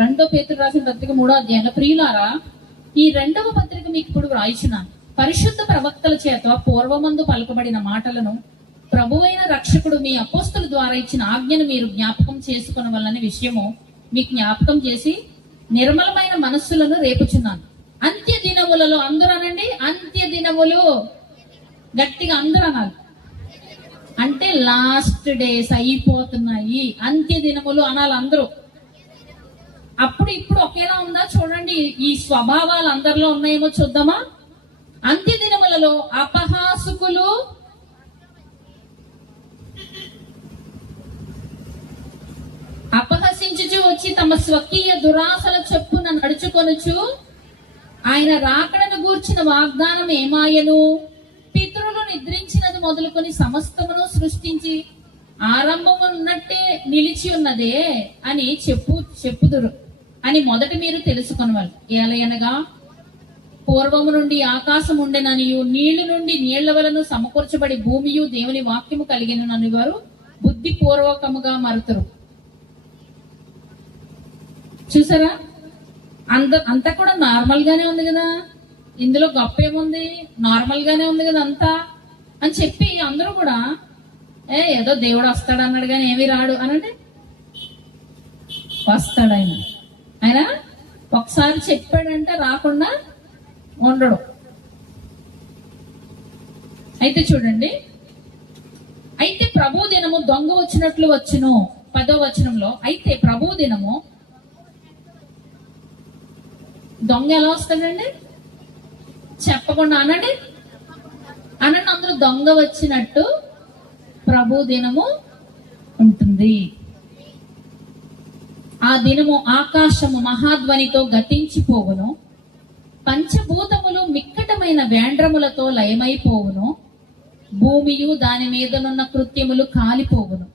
రెండో పేతురు రాసిన పత్రిక 3వ అధ్యాయంలో, ప్రియులారా ఈ 2వ పత్రిక మీకు ఇప్పుడు వ్రాయిచున్నాను. పరిశుద్ధ ప్రవక్తల చేత పూర్వమందు పలుకబడిన మాటలను ప్రభువైన రక్షకుడు మీ అపోస్తల ద్వారా ఇచ్చిన ఆజ్ఞను మీరు జ్ఞాపకం చేసుకున్న వల్లనే విషయము మీకు జ్ఞాపకం చేసి నిర్మలమైన మనస్సులను రేపుచున్నాను. అంత్య దినములలో, అందరూ అనండి, అంత్య దినములు, గట్టిగా అందరూ అనాలి. అంటే లాస్ట్ డేస్ అయిపోతున్నాయి, అంత్య దినములు అనాలి అందరూ. అప్పుడు ఇప్పుడు ఒకేలా ఉందా చూడండి, ఈ స్వభావాలు అందరిలో ఉన్నాయేమో చూద్దామా. అంత్య దినములలో అపహాసుకులు, అపహసించుచు వచ్చి తమ స్వకీయ దురాశల చొప్పున నడుచుకొనుచు ఆయన రాకడను గూర్చిన వాగ్దానం ఏమాయను, పితరులు నిద్రించినది మొదలుకొని సమస్తమును సృష్టించి ఆరంభమున్నట్టే నిలిచి ఉన్నదే అని చెప్పుదురు అని మొదట మీరు తెలుసుకొనవాలి. ఏలయనగా పూర్వము నుండి ఆకాశం ఉండెననియు నీళ్లు నుండి నీళ్ల వలను సమకూర్చబడి భూమియు దేవుని వాక్యము కలిగినని వారు బుద్ధి పూర్వకముగా మరుతురు. చూసారా, అంతా కూడా నార్మల్ గానే ఉంది కదా, ఇందులో గొప్ప ఏముంది, నార్మల్ గానే ఉంది కదా అంతా అని చెప్పి అందరూ కూడా ఏదో దేవుడు వస్తాడు అన్నాడు కానీ ఏమీ రాడు అనంటే వస్తాడు ఆయన ఒకసారి చెప్పాడంటే రాకుండా ఉండడు. అయితే చూడండి, అయితే ప్రభు దినము దొంగ వచ్చినట్లు వచ్చును. 10వ వచనంలో అయితే ప్రభు దినము దొంగ ఎలా వస్తాడండి చెప్పకుండా అనండి అందరూ దొంగ వచ్చినట్టు ప్రభు దినము ఉంటుంది. ఆ దినము ఆకాశము మహాధ్వనితో గతించిపోవును, పంచభూతములు మిక్కటమైన వేండ్రములతో లయమైపోవును, భూమియు దాని మీదనున్న కృత్యములు కాలిపోవును.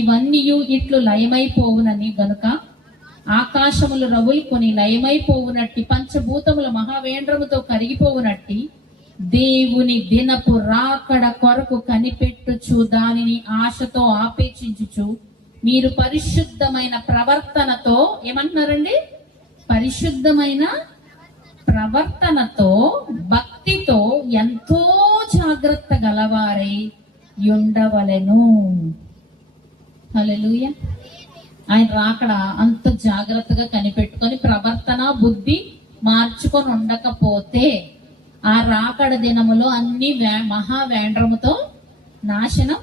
ఇవన్నీ ఇట్లు లయమైపోవునని గనుక ఆకాశములు రవులుకొని లయమైపోవునట్టి పంచభూతముల మహావేంద్రముతో కరిగిపోవునట్టి దేవుని దినపు రాకడ కొరకు కనిపెట్టుచు దానిని ఆశతో ఆపేక్షించుచు మీరు పరిశుద్ధమైన ప్రవర్తనతో, ఏమంటున్నారండి, పరిశుద్ధమైన ప్రవర్తనతో భక్తితో ఎంతో జాగ్రత్త గలవారై ఉండవలెను. హల్లెలూయా. ఆయన రాకడ అంత జాగ్రత్తగా కనిపెట్టుకొని ప్రవర్తన బుద్ధి మార్చుకొని ఉండకపోతే ఆ రాకడ దినములో అన్ని మహావేంద్రముతో నాశనం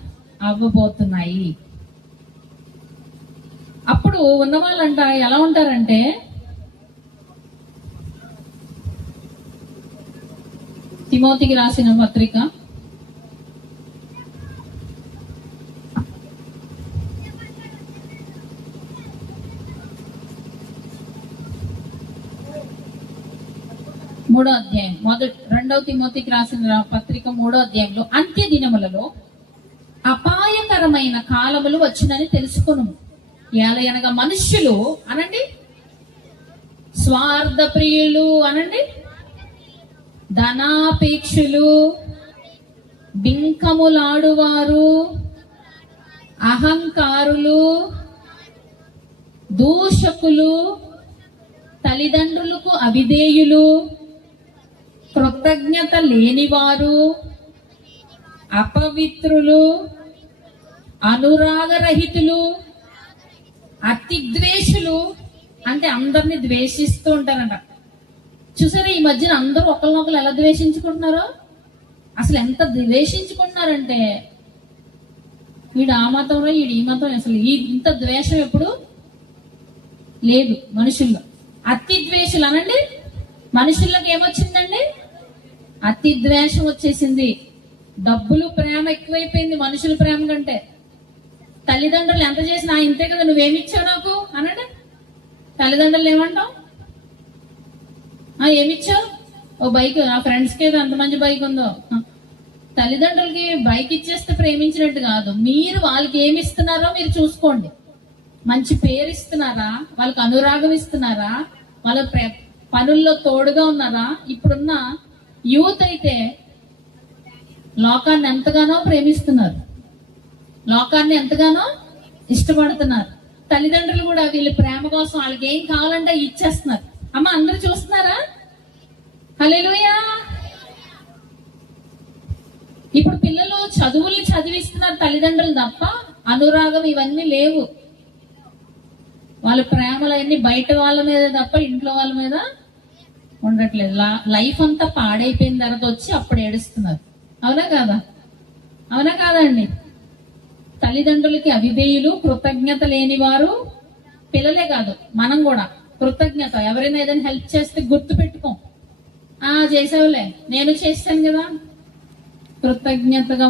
అవ్వబోతున్నాయి. అప్పుడు ఉన్న వాళ్ళంట ఎలా ఉంటారంటే, తిమోతికి రాసిన పత్రిక 3వ అధ్యాయం 2వ తిమోతికి రాసిన పత్రిక 3వ అధ్యాయంలో అంత్య దినములలో అపాయకరమైన కాలములు వచ్చునని తెలుసుకొను. ఏలయనగా మనుష్యులు అనండి, స్వార్థ ప్రియులు అనండి, ధనాపేక్షులు, బింకములాడువారు, అహంకారులు, దూషకులు, తల్లిదండ్రులకు అవిధేయులు, కృతజ్ఞత లేనివారు, అపవిత్రులు, అనురాగరహితులు, అతిద్వేషులు, అంటే అందరిని ద్వేషిస్తూ ఉంటారంట. చూసారా, ఈ మధ్యన అందరూ ఒకరినొకరు ఎలా ద్వేషించుకుంటున్నారో, అసలు ఎంత ద్వేషించుకుంటున్నారంటే వీడు ఆ మతంలో వీడు ఈ మతం, అసలు ఇంత ద్వేషం ఎప్పుడు లేదు మనుషుల్లో. అతి ద్వేషులు అనండి, మనుషుల్లోకి ఏమొచ్చిందండి, అతి ద్వేషం వచ్చేసింది. డబ్బులు ప్రేమ ఎక్కువైపోయింది మనుషుల ప్రేమ కంటే. తల్లిదండ్రులు ఎంత చేసినా ఇంతే కదా, నువ్వేమిచ్చావు నాకు అనండి. తల్లిదండ్రులు ఏమంటావు, ఏమిచ్చావు, ఓ బైక్, నా ఫ్రెండ్స్కి ఏదో అంత మంచి బైక్ ఉందో. తల్లిదండ్రులకి బైక్ ఇచ్చేస్తే ప్రేమించినట్టు కాదు, మీరు వాళ్ళకి ఏమి ఇస్తున్నారో మీరు చూసుకోండి. మంచి పేరు ఇస్తున్నారా, వాళ్ళకి అనురాగం ఇస్తున్నారా, వాళ్ళ పనుల్లో తోడుగా ఉన్నారా. ఇప్పుడున్న యూత్ అయితే లోకాన్ని ఎంతగానో ప్రేమిస్తున్నారు, లోకాన్ని ఎంతగానో ఇష్టపడుతున్నారు. తల్లిదండ్రులు కూడా వీళ్ళ ప్రేమ కోసం వాళ్ళకి ఏం కావాలంటే అవి ఇచ్చేస్తున్నారు. అమ్మ అందరూ చూస్తున్నారా? హల్లెలూయా. ఇప్పుడు పిల్లలు చదువుల్ని చదివిస్తున్నారు తల్లిదండ్రులు తప్ప అనురాగం ఇవన్నీ లేవు. వాళ్ళ ప్రేమలు అన్ని బయట వాళ్ళ మీద తప్ప ఇంట్లో వాళ్ళ మీద ఉండట్లేదు. లైఫ్ అంతా పాడైపోయిన తర్వాత వచ్చి అప్పుడు ఏడుస్తున్నారు. అవునా కాదా? అవునా కాదండి? తల్లిదండ్రులకి అవిధేయులు, కృతజ్ఞత లేని వారు పిల్లలే కాదు మనం కూడా. కృతజ్ఞత, ఎవరైనా ఏదైనా హెల్ప్ చేస్తే గుర్తు పెట్టుకోం. చేసావులే, నేను చేస్తాను కదా, కృతజ్ఞతగా